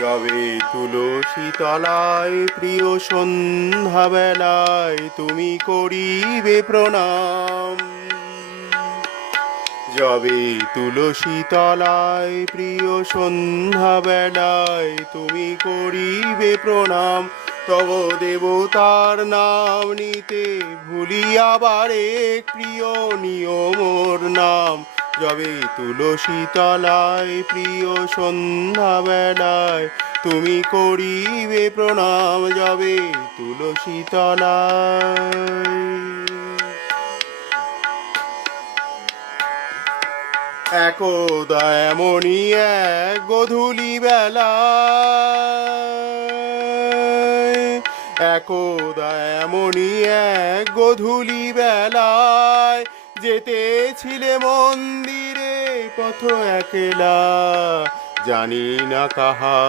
যবে তুলসী তলায় প্রিয় সন্ধ্যা বেলায় তুমি করিবে প্রণাম। যবে তুলসী তলায় প্রিয় সন্ধ্যা বেলায় তুমি করিবে প্রণাম। তব দেবতার নাম নিতে ভুলি আবার এক প্রিয় নিয়মর নাম। যবে তুলসী তলায় প্রিয় সন্ধ্যা বেলায় তুমি করিবে প্রণাম। যবে তুলসী তলায়। একদা এমনই এক গধূলি বেলায়, একদা এমনই এক গধূলি বেলায় যেতেছিলে মন্দিরে পথ একলা, জানি না কাহা